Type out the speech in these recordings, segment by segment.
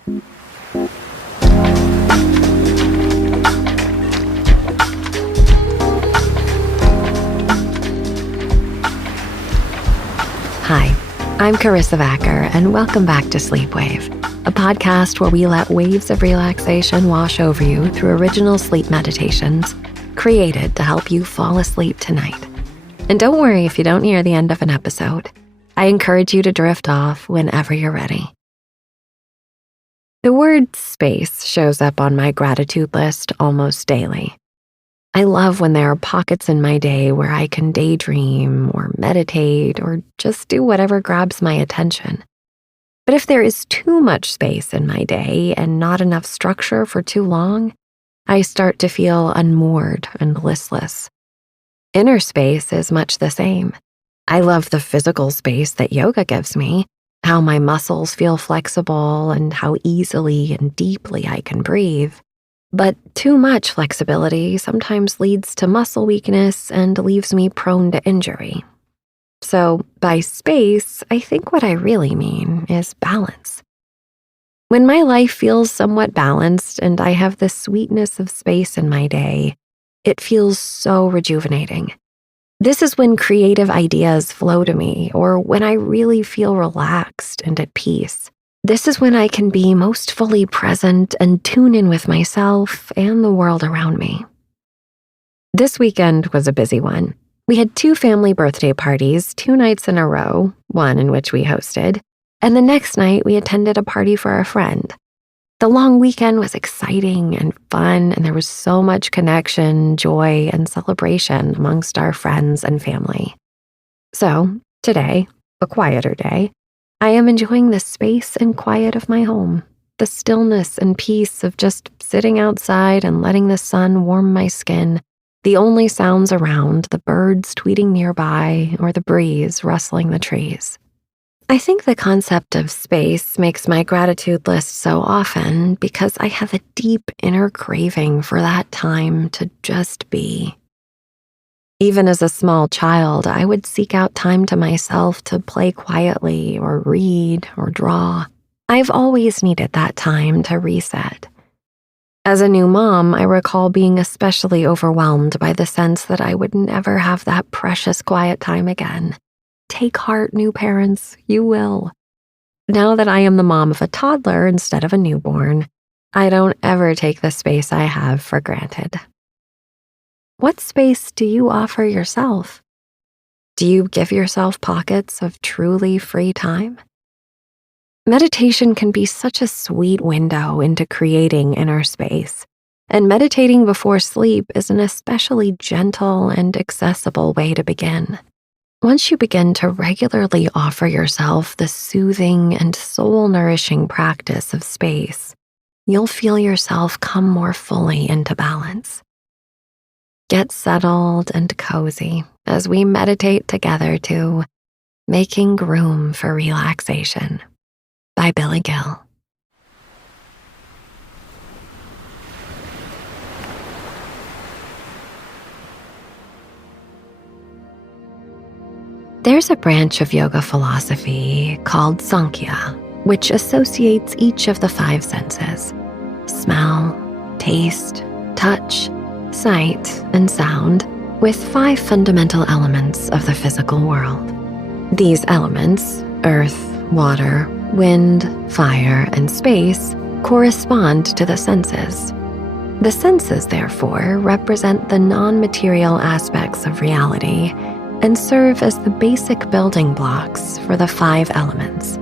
Hi, I'm Karissa Vacker, and welcome back to Sleep Wave, a podcast where we let waves of relaxation wash over you through original sleep meditations created to help you fall asleep tonight. And don't worry if you don't hear the end of an episode. I encourage you to drift off whenever you're ready. The word space shows up on my gratitude list almost daily. I love when there are pockets in my day where I can daydream or meditate or just do whatever grabs my attention. But if there is too much space in my day and not enough structure for too long, I start to feel unmoored and listless. Inner space is much the same. I love the physical space that yoga gives me, how my muscles feel flexible and how easily and deeply I can breathe. But too much flexibility sometimes leads to muscle weakness and leaves me prone to injury. So by space, I think what I really mean is balance. When my life feels somewhat balanced and I have the sweetness of space in my day, it feels so rejuvenating. This is when creative ideas flow to me, or when I really feel relaxed and at peace. This is when I can be most fully present and tune in with myself and the world around me. This weekend was a busy one. We had 2 family birthday parties 2 nights in a row, one in which we hosted, and the next night we attended a party for a friend. The long weekend was exciting and fun, and there was so much connection, joy, and celebration amongst our friends and family. So, today, a quieter day, I am enjoying the space and quiet of my home, the stillness and peace of just sitting outside and letting the sun warm my skin, the only sounds around, the birds tweeting nearby or the breeze rustling the trees. I think the concept of space makes my gratitude list so often because I have a deep inner craving for that time to just be. Even as a small child, I would seek out time to myself to play quietly or read or draw. I've always needed that time to reset. As a new mom, I recall being especially overwhelmed by the sense that I would never have that precious quiet time again. Take heart, new parents, you will. Now that I am the mom of a toddler instead of a newborn, I don't ever take the space I have for granted. What space do you offer yourself? Do you give yourself pockets of truly free time? Meditation can be such a sweet window into creating inner space, and meditating before sleep is an especially gentle and accessible way to begin. Once you begin to regularly offer yourself the soothing and soul-nourishing practice of space, you'll feel yourself come more fully into balance. Get settled and cozy as we meditate together to Making Room for Relaxation by Billy Gill. There's a branch of yoga philosophy called Sankhya, which associates each of the 5 senses: smell, taste, touch, sight, and sound with 5 fundamental elements of the physical world. These elements, earth, water, wind, fire, and space, correspond to the senses. The senses, therefore, represent the non-material aspects of reality and serve as the basic building blocks for the 5 elements.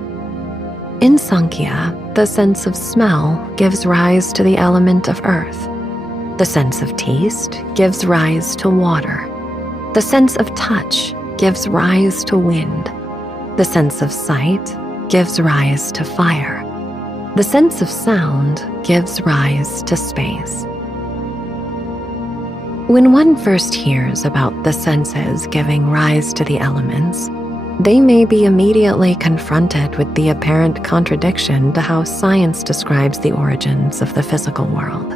In Sankhya, the sense of smell gives rise to the element of earth. The sense of taste gives rise to water. The sense of touch gives rise to wind. The sense of sight gives rise to fire. The sense of sound gives rise to space. When one first hears about the senses giving rise to the elements, they may be immediately confronted with the apparent contradiction to how science describes the origins of the physical world.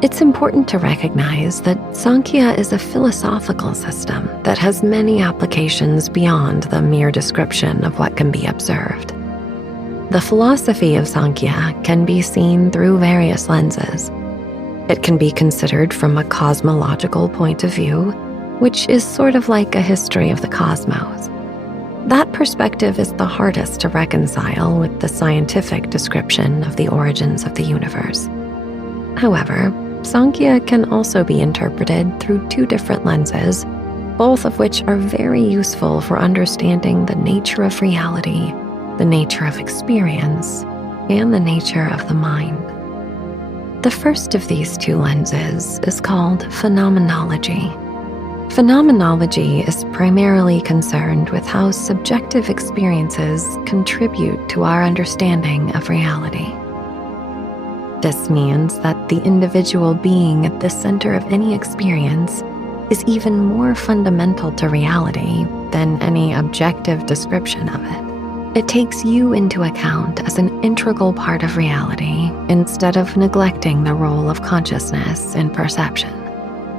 It's important to recognize that Sankhya is a philosophical system that has many applications beyond the mere description of what can be observed. The philosophy of Sankhya can be seen through various lenses. It can be considered from a cosmological point of view, which is sort of like a history of the cosmos. That perspective is the hardest to reconcile with the scientific description of the origins of the universe. However, Sankhya can also be interpreted through two different lenses, both of which are very useful for understanding the nature of reality, the nature of experience, and the nature of the mind. The first of these two lenses is called phenomenology. Phenomenology is primarily concerned with how subjective experiences contribute to our understanding of reality. This means that the individual being at the center of any experience is even more fundamental to reality than any objective description of it. It takes you into account as an integral part of reality instead of neglecting the role of consciousness in perception.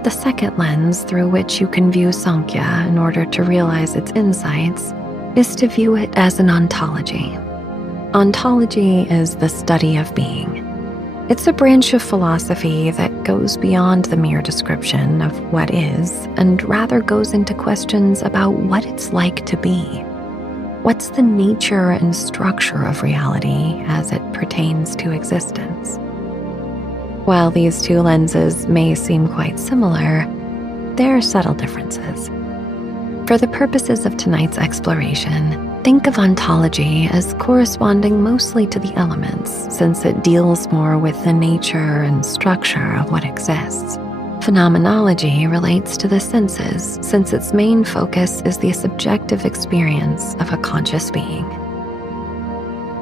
The second lens through which you can view Sankhya in order to realize its insights is to view it as an ontology. Ontology is the study of being. It's a branch of philosophy that goes beyond the mere description of what is and rather goes into questions about what it's like to be. What's the nature and structure of reality as it pertains to existence? While these two lenses may seem quite similar, there are subtle differences. For the purposes of tonight's exploration, think of ontology as corresponding mostly to the elements, since it deals more with the nature and structure of what exists. Phenomenology relates to the senses, since its main focus is the subjective experience of a conscious being.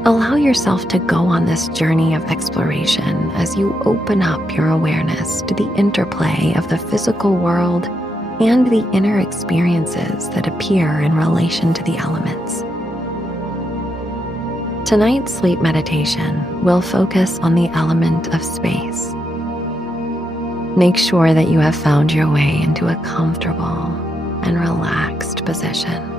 Allow yourself to go on this journey of exploration as you open up your awareness to the interplay of the physical world and the inner experiences that appear in relation to the elements. Tonight's sleep meditation will focus on the element of space. Make sure that you have found your way into a comfortable and relaxed position.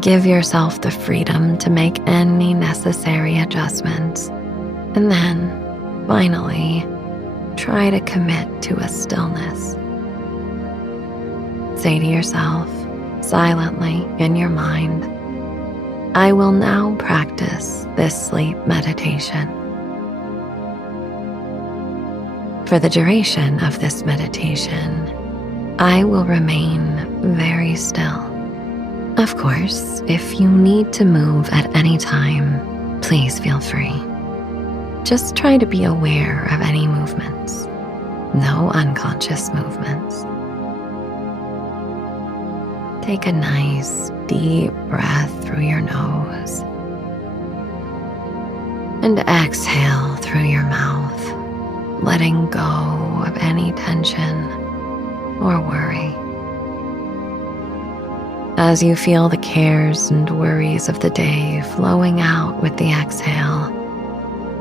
Give yourself the freedom to make any necessary adjustments, and then, finally, try to commit to a stillness. Say to yourself, silently in your mind, I will now practice this sleep meditation. For the duration of this meditation, I will remain very still. Of course, if you need to move at any time, please feel free. Just try to be aware of any movements. No unconscious movements. Take a nice, deep breath through your nose and exhale through your mouth, letting go of any tension or worry. As you feel the cares and worries of the day flowing out with the exhale,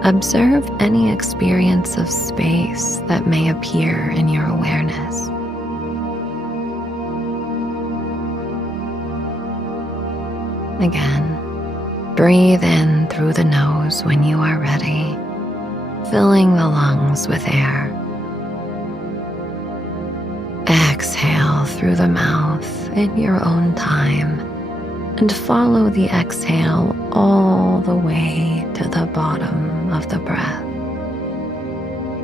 observe any experience of space that may appear in your awareness. Again, breathe in through the nose when you are ready, filling the lungs with air. Exhale through the mouth in your own time and follow the exhale all the way to the bottom of the breath.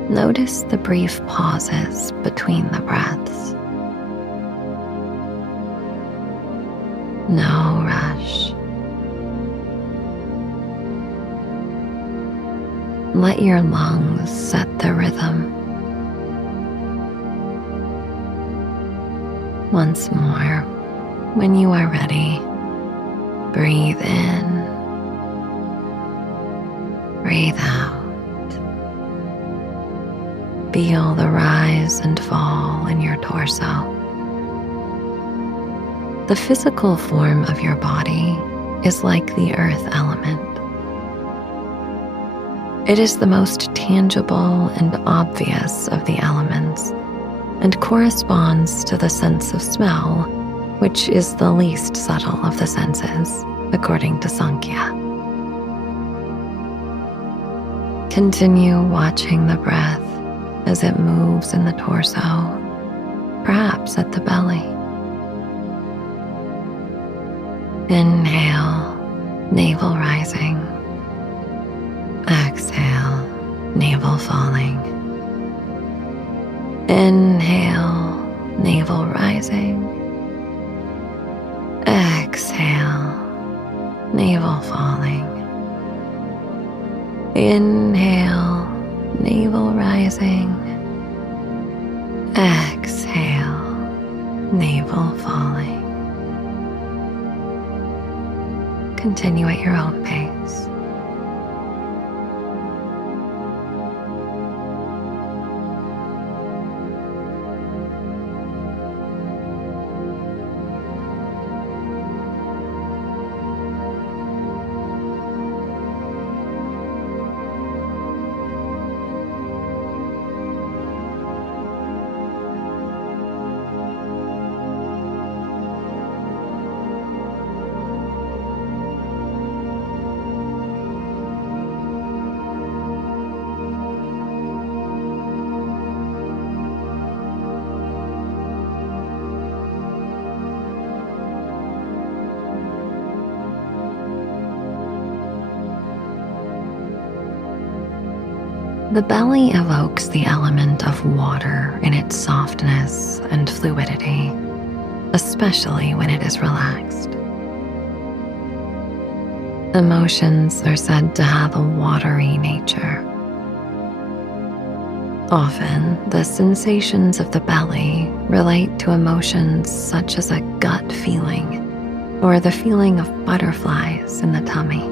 Notice the brief pauses between the breaths. No rush. Let your lungs set the rhythm. Once more, when you are ready, breathe in, breathe out. Feel the rise and fall in your torso. The physical form of your body is like the earth element. It is the most tangible and obvious of the elements, and corresponds to the sense of smell, which is the least subtle of the senses, according to Sankhya. Continue watching the breath as it moves in the torso, perhaps at the belly. Inhale, navel rising. Exhale, navel falling. Inhale, navel rising. Exhale, navel falling. Inhale, navel rising. Exhale, navel falling. Continue at your own pace. The belly evokes the element of water in its softness and fluidity, especially when it is relaxed. Emotions are said to have a watery nature. Often, the sensations of the belly relate to emotions such as a gut feeling or the feeling of butterflies in the tummy.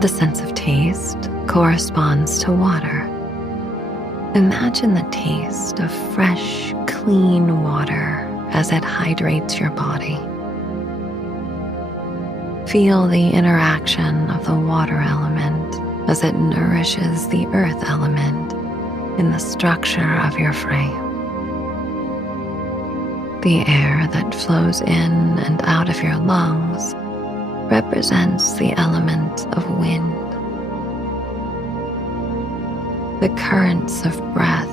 The sense of taste corresponds to water. Imagine the taste of fresh, clean water as it hydrates your body. Feel the interaction of the water element as it nourishes the earth element in the structure of your frame. The air that flows in and out of your lungs represents the element of wind. The currents of breath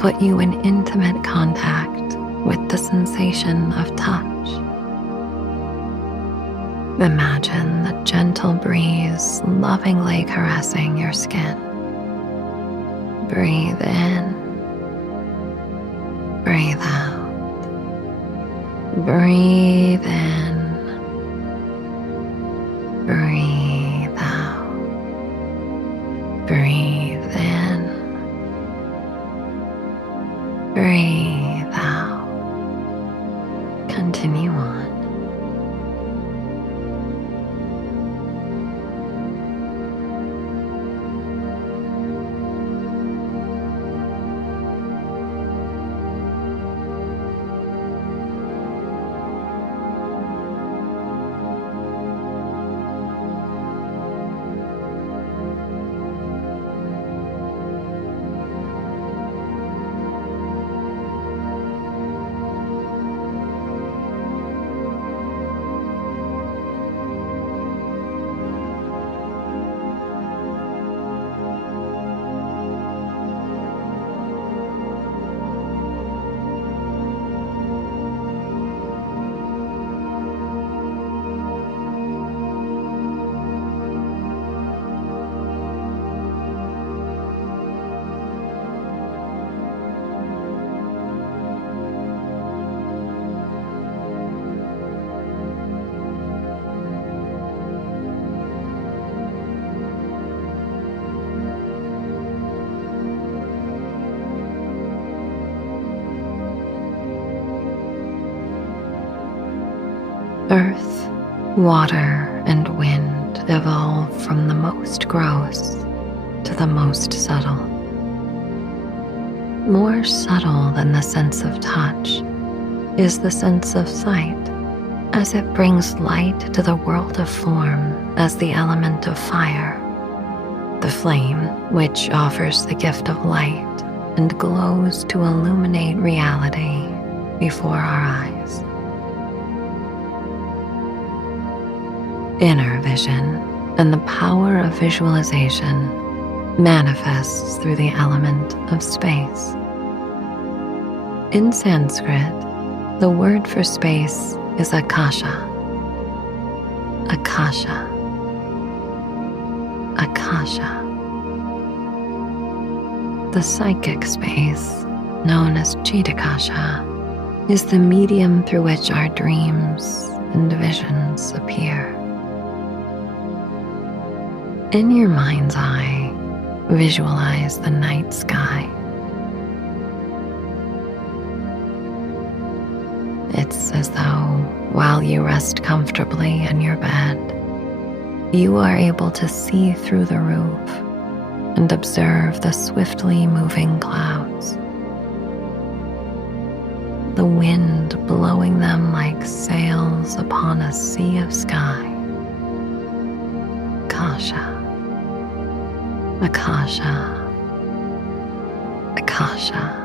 put you in intimate contact with the sensation of touch. Imagine the gentle breeze lovingly caressing your skin. Breathe in, breathe out. Breathe in, breathe out. Breathe in, breathe out. Continue on. Earth, water, and wind evolve from the most gross to the most subtle. More subtle than the sense of touch is the sense of sight, as it brings light to the world of form as the element of fire, the flame which offers the gift of light and glows to illuminate reality before our eyes. Inner vision and the power of visualization manifests through the element of space. In Sanskrit, the word for space is Akasha. Akasha. Akasha. The psychic space, known as Chitakasha, is the medium through which our dreams and visions appear. In your mind's eye, visualize the night sky. It's as though, while you rest comfortably in your bed, you are able to see through the roof and observe the swiftly moving clouds, the wind blowing them like sails upon a sea of sky. Akasha. Akasha. Akasha.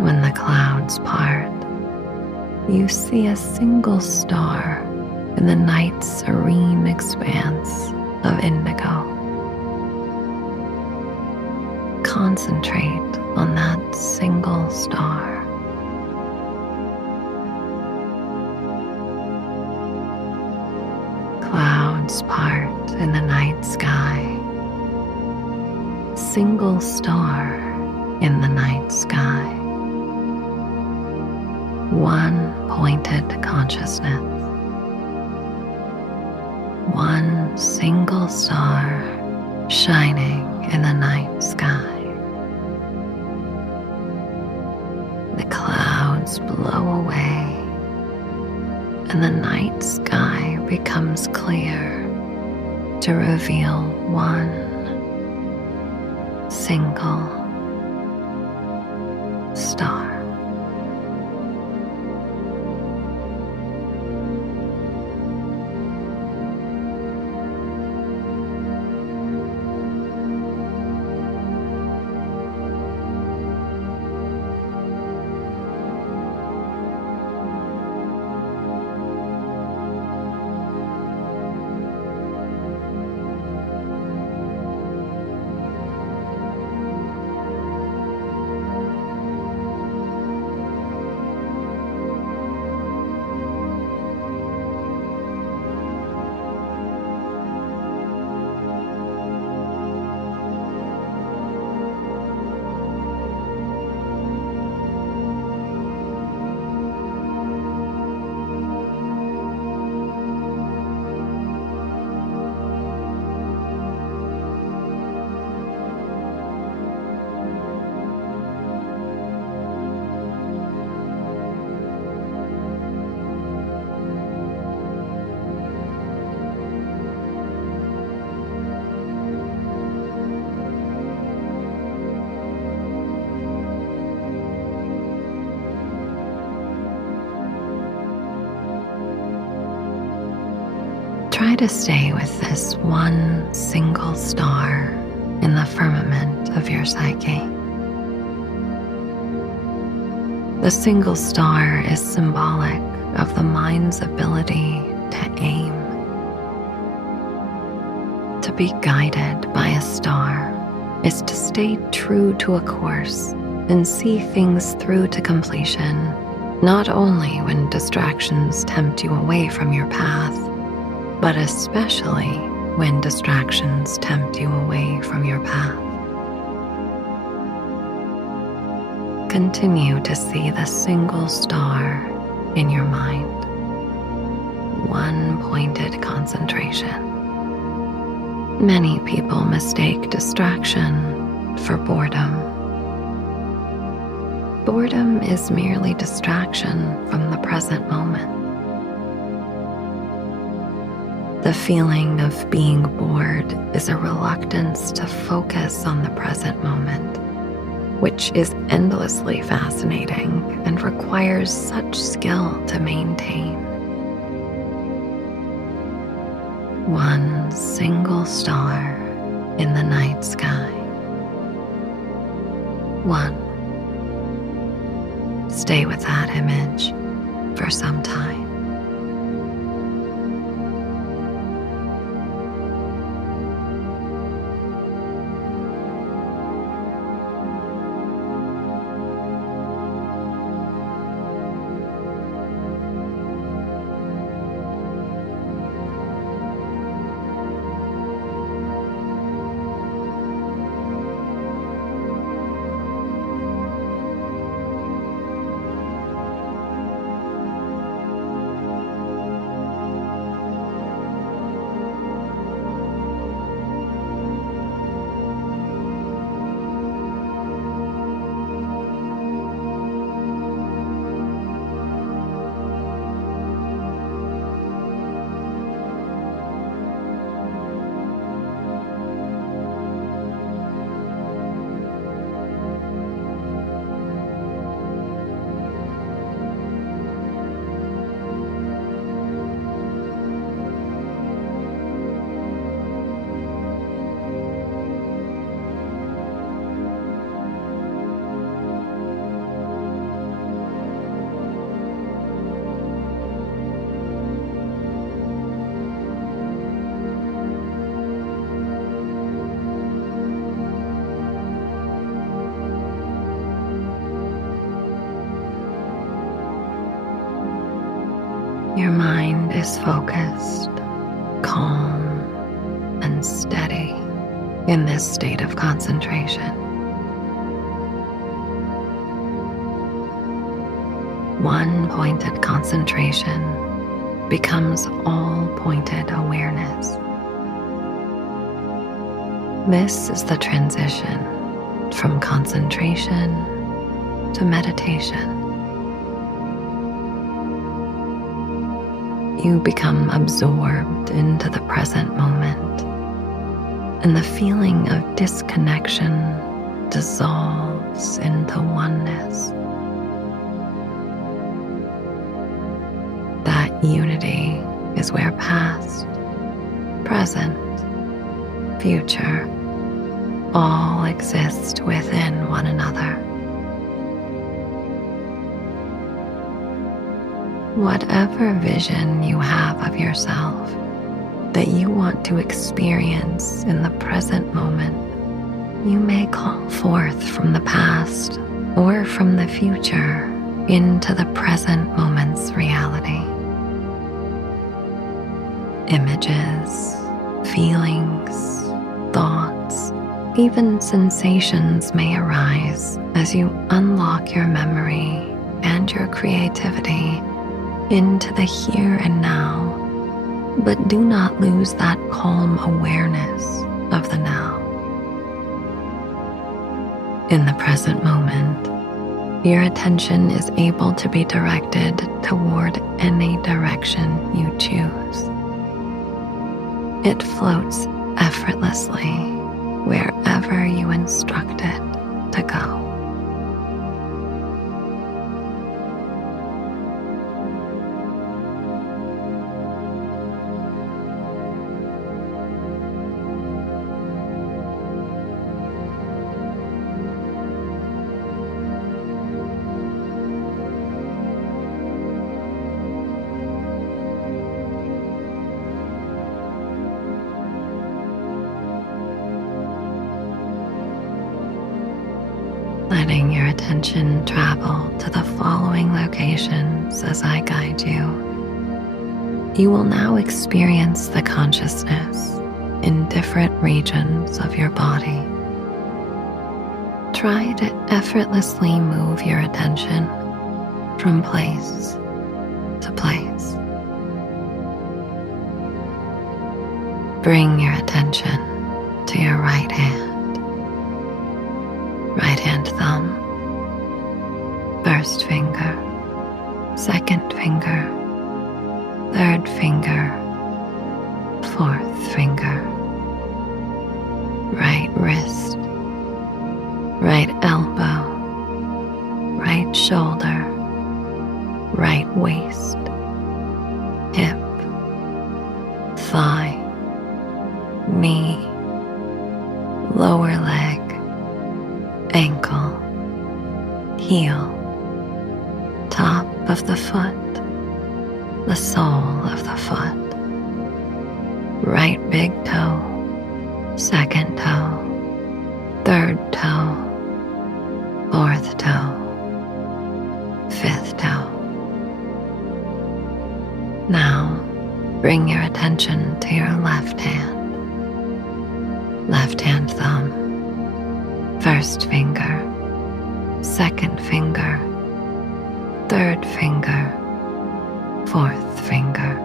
When the clouds part, you see a single star in the night's serene expanse of indigo. Concentrate on that single star. Clouds part in the night sky. Single star in the night sky. One pointed consciousness. One single star shining in the night sky. The clouds blow away, and the night sky becomes clear to reveal one single star. Try to stay with this one single star in the firmament of your psyche. The single star is symbolic of the mind's ability to aim. To be guided by a star is to stay true to a course and see things through to completion, not only when distractions tempt you away from your path, but especially when distractions tempt you away from your path. Continue to see the single star in your mind. One pointed concentration. Many people mistake distraction for boredom. Boredom is merely distraction from the present moment. The feeling of being bored is a reluctance to focus on the present moment, which is endlessly fascinating and requires such skill to maintain. One single star in the night sky. One. Stay with that image for some time. mind is focused, calm, and steady in this state of concentration. One pointed concentration becomes all-pointed awareness. This is the transition from concentration to meditation. You become absorbed into the present moment, and the feeling of disconnection dissolves into oneness. That unity is where past, present, future all exist within one another. Whatever vision you have of yourself that you want to experience in the present moment, you may call forth from the past or from the future into the present moment's reality. Images, feelings, thoughts, even sensations may arise as you unlock your memory and your creativity into the here and now, but do not lose that calm awareness of the now. In the present moment, your attention is able to be directed toward any direction you choose. It floats effortlessly wherever you instruct it to go. Letting your attention travel to the following locations as I guide you. You will now experience the consciousness in different regions of your body. Try to effortlessly move your attention from place to place. Bring your attention to your right hand. Right hand thumb, first finger, second finger, third finger, fourth finger, right wrist, right elbow, right shoulder, right waist, hip, thigh, knee, lower leg, ankle, heel, top of the foot, the sole of the foot, right big toe, second toe, third toe, fourth toe, fifth toe. Now bring your attention to your left hand thumb, first finger, second finger, third finger, fourth finger,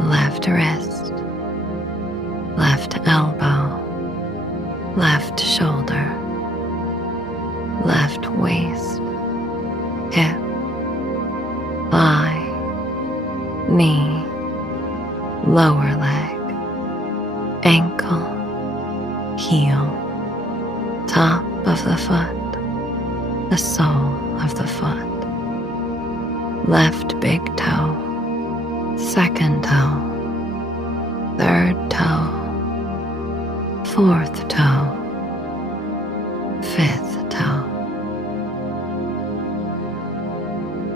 left wrist, left elbow, left shoulder, left waist, hip, thigh, knee, lower leg, ankle, heel, top of the foot, the sole of the foot, left big toe, second toe, third toe, fourth toe, fifth toe.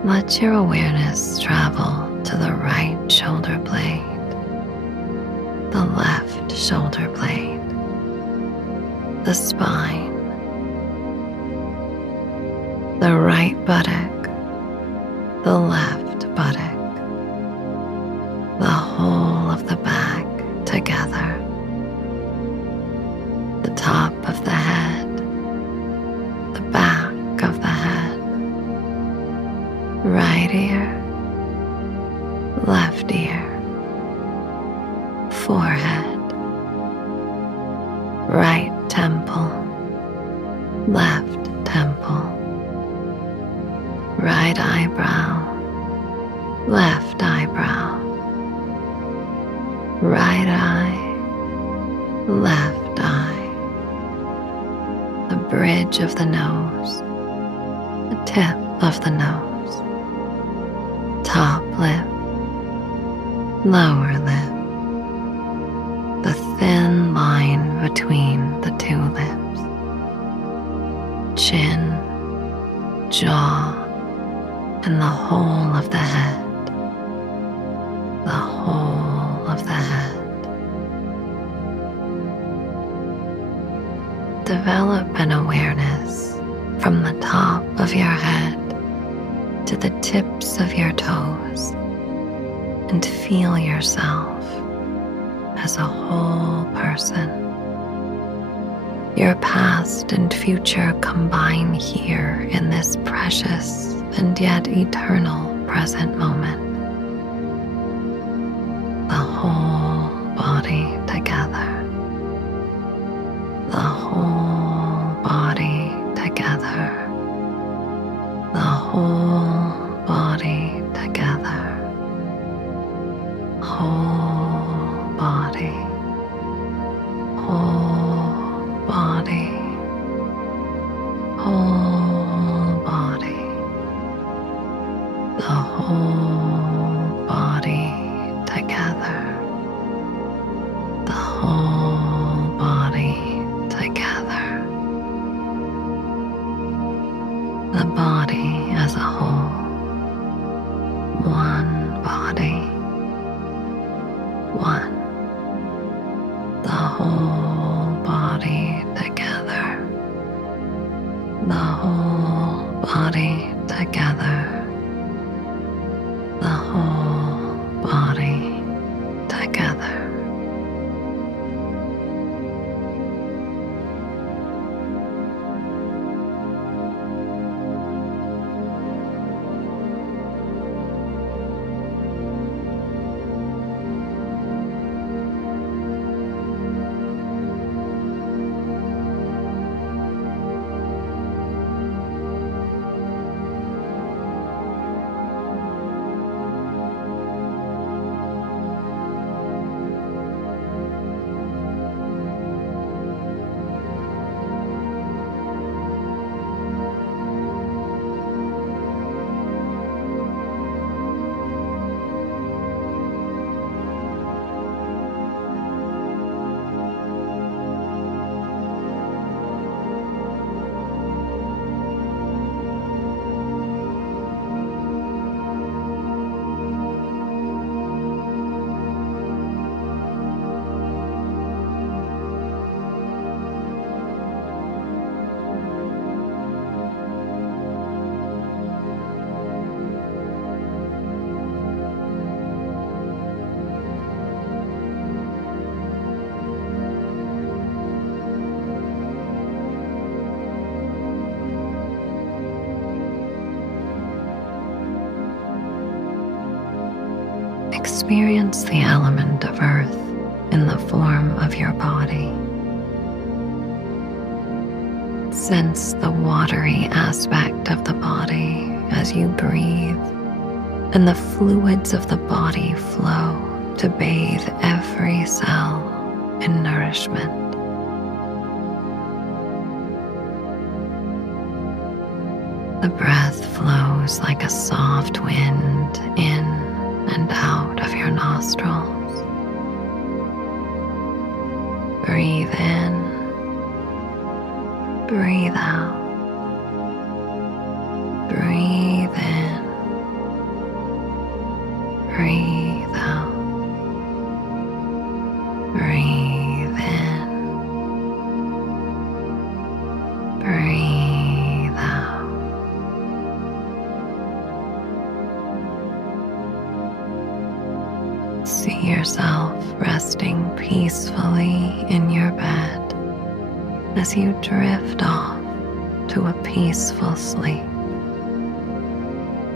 Let your awareness travel to the right shoulder blade, the left shoulder blade, the spine, the right buttock, the left buttock, left ear, forehead, right temple, left temple, right eyebrow, left eyebrow, right eye, left eye, the bridge of the nose, the tip of the nose, top lip, lower lip, the thin line between the two lips, chin, jaw, and the whole of the head, the whole of the head. Develop an awareness from the top of your head to the tips of your toes and feel yourself as a whole person. Your past and future combine here in this precious and yet eternal present moment. The whole body together. The whole body together. The whole body together. Whole body. Whole body. Whole body. The whole body together. The whole body together. The body as a whole. One body. One. The whole body together. The whole body together. The whole body together. Experience the element of earth in the form of your body. Sense the watery aspect of the body as you breathe, and the fluids of the body flow to bathe every cell in nourishment. The breath flows like a soft wind in and out of your nostrils. Breathe in, breathe out. Breathe in, breathe out. Breathe in, breathe out. See yourself resting peacefully in your bed as you drift off to a peaceful sleep.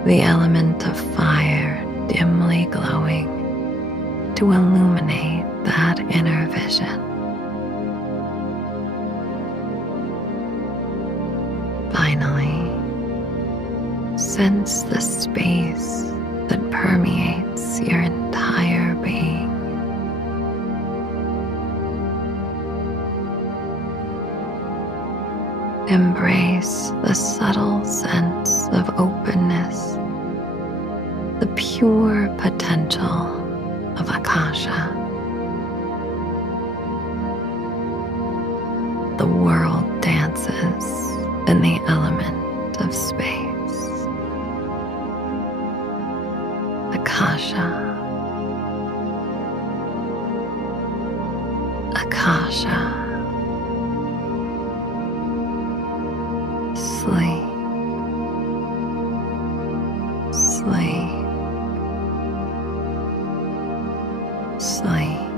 The element of fire dimly glowing to illuminate that inner vision. Finally, sense the space that permeates your entire being. Embrace the subtle sense of openness, the pure potential of Akasha. The world dances in the element of space. Akasha. Akasha. Sleep. Sleep. Sleep.